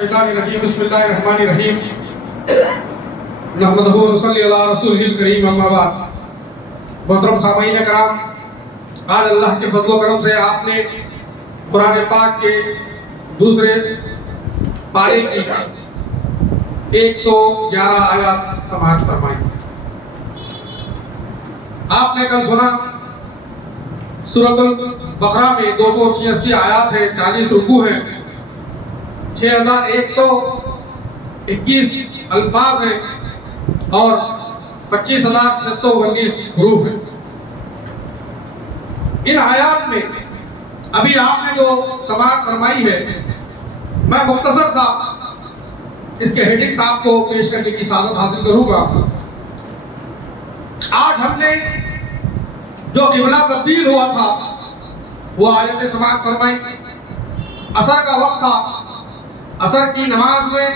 الشیطان الرجیم بسم اللہ الرحمن الرحیم نحمدہ و نصلی علی رسولہ الکریم اما بعد. محترم سامعین کرام، آج اللہ کے فضل و کرم سے آپ نے قرآن پاک کے دوسرے پارے کی 111 آیات سماعت فرمائی. آپ نے کل سنا سورۃ البقرہ میں 286 آیات ہے، 40 رکوع ہیں، 6121 الفاظ ہیں اور 25619 حروف ہیں. ان آیات میں ابھی آپ نے جو سماعت فرمائی ہے، میں مختصر سا اس کے ہیڈنگز آپ کو پیش کرنے کی سعادت حاصل کروں گا. آج ہم نے جو قبلہ تبدیل ہوا تھا وہ آیت سماعت فرمائی. عصر کا وقت تھا، عصر کی نماز میں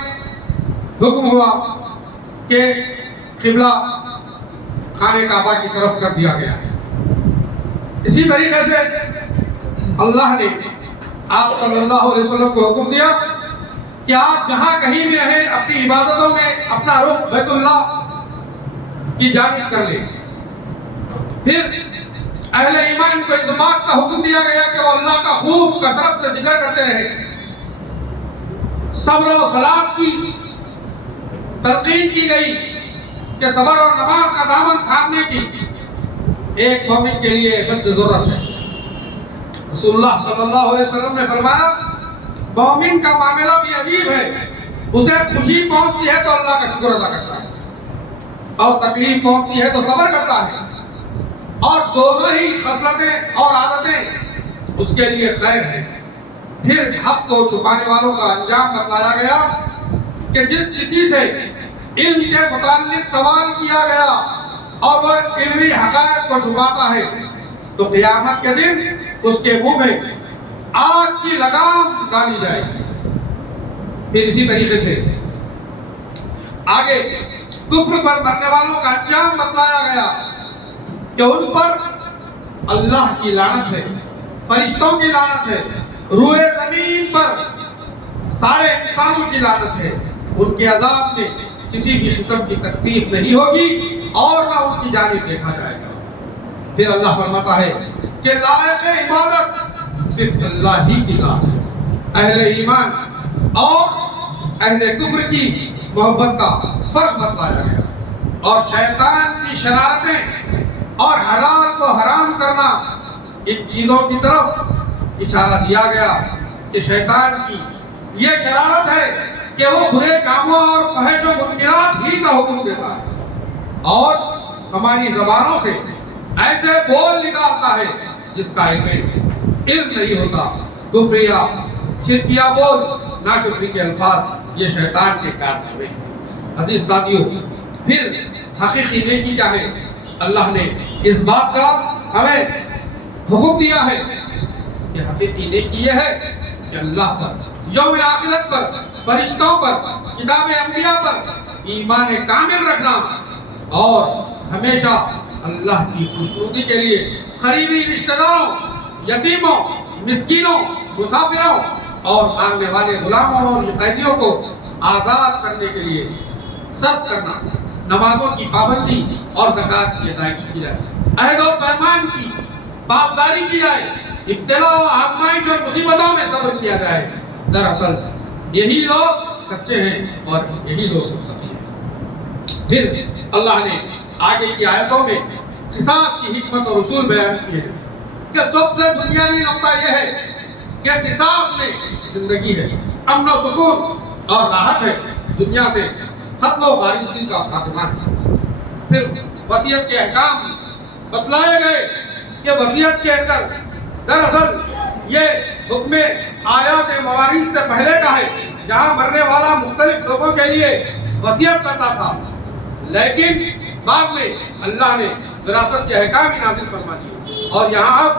حکم ہوا کہ قبلہ خانہ کعبہ کی طرف کر دیا گیا ہے. اسی طریقے سے اللہ نے آپ صلی اللہ علیہ وسلم کو حکم دیا کہ آپ جہاں کہیں بھی رہیں اپنی عبادتوں میں اپنا رخ بیت اللہ کی جانب کر لیں. پھر اہل ایمان کو اس بات کا حکم دیا گیا کہ وہ اللہ کا خوب کثرت سے ذکر کرتے رہیں. صبر و صلات کی تلقین کی گئی کہ صبر اور نماز کا دامن تھامنے کی ایک مومن کے لیے اشد ضرورت ہے. رسول اللہ صلی اللہ علیہ وسلم نے فرمایا مومن کا معاملہ بھی عجیب ہے. اسے خوشی پہنچتی ہے تو اللہ کا شکر ادا کرتا ہے اور تکلیف پہنچتی ہے تو صبر کرتا ہے، اور دونوں ہی خصلتیں اور عادتیں اس کے لیے خیر ہیں. پھر حق کو چھپانے والوں کا انجام بتایا گیا کہ جس کسی سے علم کے متعلق سوال کیا گیا اور وہ علمی حقائق کو چھپاتا ہے تو قیامت کے دن اس کے منہ میں آگ کی لگام ڈالی جائے گی. پھر اسی طریقے سے آگے کفر پر مرنے والوں کا انجام بتلایا گیا کہ ان پر اللہ کی لعنت ہے، فرشتوں کی لعنت ہے، روئے زمین پر سارے انسانوں کی لعنت ہے. ان کے عذاب میں کسی بھی قسم کی تکلیف نہیں ہوگی اور نہ ان کی جانب دیکھا جائے گا. پھر اللہ فرماتا ہے کہ لائق عبادت صرف اللہ ہی کی ذات ہے. اہل ایمان اور اہل کفر کی محبت کا فرق بتایا گیا اور شیطان کی شرارتیں اور حلال کو حرام کرنا ان چیزوں کی طرف اشارہ دیا گیا کہ شیطان کی یہ شرارت ہے کہ وہ برے کاموں اور فحش و منکرات ہی کا حکم دیتا ہے اور ہماری زبانوں سے ایسے بول نکالتا ہے جس کا علم نہیں ہوتا. کفریہ شرکیہ بول، ناشکری کے الفاظ، یہ شیطان کے کارنامے ہیں. عزیز ساتھیو، پھر حقیقی نیکی کیا ہے؟ اللہ نے اس بات کا ہمیں حکم دیا ہے کہ حقیقی نیکی یہ ہے کہ اللہ پر، یوم آخرت پر، فرشتوں پر، کتاب انبیاء پر ایمان کامل رکھنا اور ہمیشہ اللہ کی خوشنودی کے لیے قریبی رشتہ داروں، یتیموں، مسکینوں، مسافروں اور مانگنے والے غلاموں اور قیدیوں کو آزاد کرنے کے لیے صرف کرنا، نمازوں کی پابندی اور زکوٰۃ کی ادائیگی کی جائے، عہد و پیمان کی پاسداری کی جائے، ابتلا و آزمائش اور مصیبتوں میں صبر کیا جائے. دراصل یہی لوگ سچے ہیں اور یہی لوگ متقی ہیں. پھر اللہ نے آگے کی آیتوں میں قصاص کی حکمت اور اصول بیان کیے ہیں کہ سب سے بنیادی نقطہ یہ ہے کہ قصاص میں زندگی ہے، امن و سکون اور راحت ہے، دنیا سے قتل و غارتی کا خاتمہ ہے. پھر وصیت کے احکام بتلائے گئے کہ وصیت کے اندر دراصل یہ حکم آیات موارث سے پہلے کا ہے، جہاں مرنے والا مختلف لوگوں کے لیے وصیت کرتا تھا، لیکن بعد میں اللہ نے وراثت کے احکام ہی نازل فرما دیے اور یہاں اب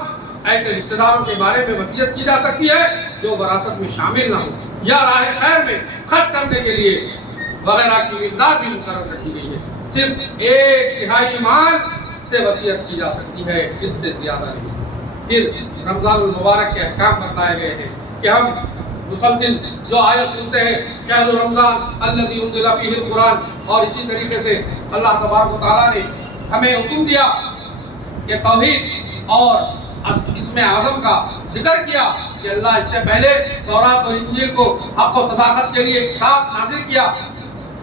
ایسے رشتہ داروں کے بارے میں وصیت کی جا سکتی ہے جو وراثت میں شامل نہ ہو یا راہ خیر میں خرچ کرنے کے لیے وغیرہ کی امداد بھی مقرر رکھی گئی ہے. صرف 1/3 مال سے وصیت کی جا سکتی ہے، اس سے زیادہ نہیں. پھر رمضان المبارک کے احکام بتائے گئے ہیں کہ ہم مسلسل جو آیت سنتے ہیں شہر رمضان الذی انزل فیہ القرآن، اور اسی طریقے سے اللہ تبارک و تعالیٰ نے ہمیں حکم دیا کہ توحید اور اسم اعظم کا ذکر کیا کہ اللہ اس سے پہلے تورات اور انجیل کو حق و صداقت کے لیے ایک ساتھ نازل کیا،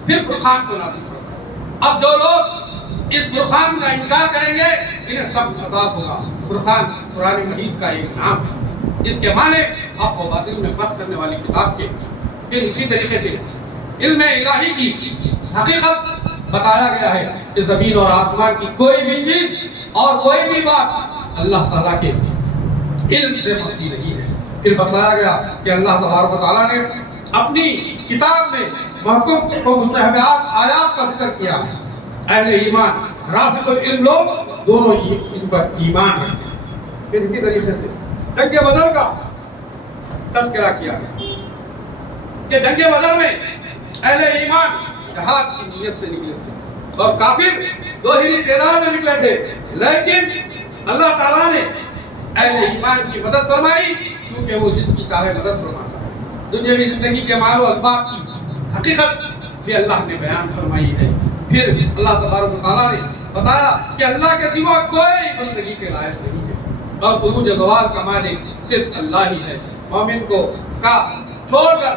پھر فرقان کو نازل فرمایا۔ اب جو لوگ اس فرقان کا انکار کریں گے انہیں سخت عذاب ہوگا۔ فرقان قرآن مجید کا ایک نام ہے جس کے معنی حق و باطل میں فرق کرنے والی کتاب کے۔ پھر اسی طریقے سے علم الہی کی حقیقت بتایا گیا ہے کہ زمین اور آسمان کی کوئی بھی چیز اور کوئی بھی بات اللہ تعالیٰ کے علم سے مخفی نہیں ہے۔ پھر بتایا گیا کہ اللہ تبارک و تعالیٰ نے اپنی کتاب میں محکم و مستحبات آیات کا ذکر کیا ہے۔ اہل ایمان راسخ العلم لوگ دونوں ان پر ایمان رکھتے ہیں۔ پھر اسی طریقے سے جنگ بدر کا تذکرہ کیا گیا کہ جنگ بدر میں اہل ایمان جہاد کی نیت سے نکلے تھے اور کافر دو ہی تعداد میں نکلے تھے، لیکن اللہ تعالیٰ نے اہل ایمان کی مدد فرمائی کیونکہ وہ جس کی چاہے مدد فرماتا ہے۔ دنیاوی زندگی کے مال و اسباب کی حقیقت بھی اللہ نے بیان فرمائی ہے۔ پھر اللہ تبارک و تعالیٰ نے بتایا کہ اللہ کے سوا کوئی بندگی کے لائق نہیں ہے اور عروج زوال کا مالک صرف اللہ ہی ہے۔ مومن کو کا چھوڑ کر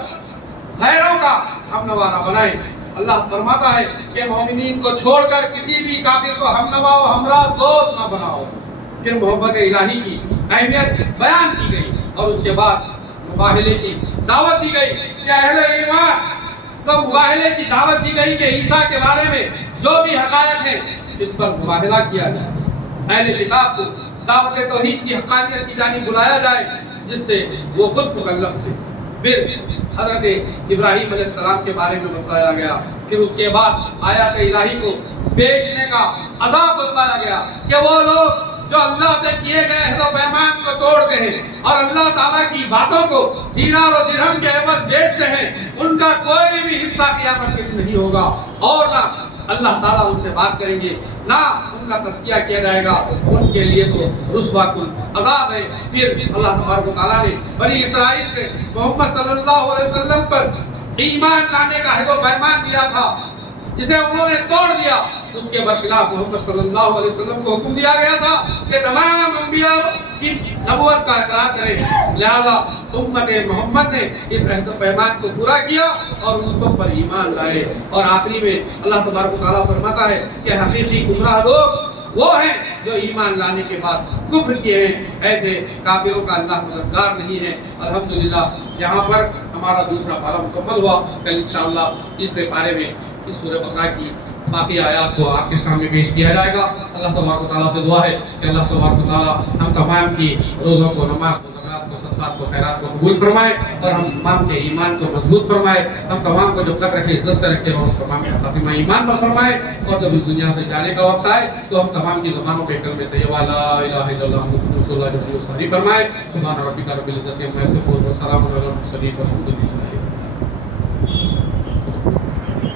غیروں کا ہم نوا نہ بنائیں۔ اللہ فرماتا ہے کہ مومنین کو چھوڑ کر کسی بھی کافر کو ہم نوا و ہمراہ دوست نہ بناؤ۔ پھر محبت الہی کی اہمیت بیان کی گئی اور اس کے بعد مباہلے کی دعوت دی گئی کہ اہل ایمان کو مباہلے کی دعوت دی گئی کہ عیسیٰ کے بارے میں جو بھی حقائق ہیں اس پر مباہلہ کیا جائے۔ اہل کتاب کو دعوت توحید کی حقانیت کی جانب بلایا جائے جس سے وہ خود مکلف تھے۔ پھر حضرت ابراہیم علیہ السلام کے بارے میں بتایا گیا۔ پھر اس کے بعد آیات الہی کو بیچنے کا عذاب بتایا گیا کہ وہ لوگ جو اللہ سے کیے گئے عہد و پیمان کو توڑتے ہیں اور اللہ تعالیٰ کی باتوں کو دینار و درہم کے عوض بیچتے ہیں، ان کا کوئی بھی حصہ قیامت کے دن نہیں ہوگا اور نہ اللہ تعالیٰ ان سے بات کریں گے، نہ ان کا تزکیہ کیا جائے گا۔ ان کے لیے تو رسوا کن عذاب ہے۔ پھر اللہ تبارک و تعالیٰ نے بنی اسرائیل سے محمد صلی اللہ علیہ وسلم پر ایمان لانے کا عہد و پیمان دیا تھا جسے انہوں نے توڑ دیا۔ اس کے برخلاف محمد صلی اللہ علیہ وسلم کو حکم دیا گیا تھا کہ تمام انبیاء کی نبوت کا اقرار کریں، لہذا امت محمد نے اس عہد و پیمان کو پورا کیا اور ان سب پر ایمان لائے۔ اور آخری میں اللہ تبارک و تعالیٰ فرماتا ہے کہ حقیقی گمراہ لوگ وہ ہیں جو ایمان لانے کے بعد کفر کیے ہیں، ایسے کافروں کا اللہ مددگار نہیں ہے۔ الحمدللہ یہاں پر ہمارا دوسرا پارہ مکمل ہوا۔ کل انشاءاللہ تیسرے پارے میں اس سورہ بقرہ کی باقی آیات کو آپ کے سامنے پیش کیا جائے گا۔ اللہ تبارک و تعالیٰ سے دعا ہے کہ اللہ تبارک و تعالیٰ ہم تمام کی روزوں کو، نماز کو، زکوٰۃ کو، صدقات کو، خیرات کو قبول فرمائے اور ہم تمام کے ایمان کو مضبوط فرمائے۔ ہم تمام کو جب تک رکھے عزت سے رکھے اور تمام کا خاتمہ ایمان پر فرمائے، اور جب اس دنیا سے جانے کا وقت آئے تو ہم تمام کی زبانوں پہ کلمہ طیبہ لا الہ الا اللہ محمد رسول اللہ صلی اللہ علیہ وسلم فرمائے۔ سبحان ربک رب العزت عما یصفون و سلام علی المرسلین والحمد للہ۔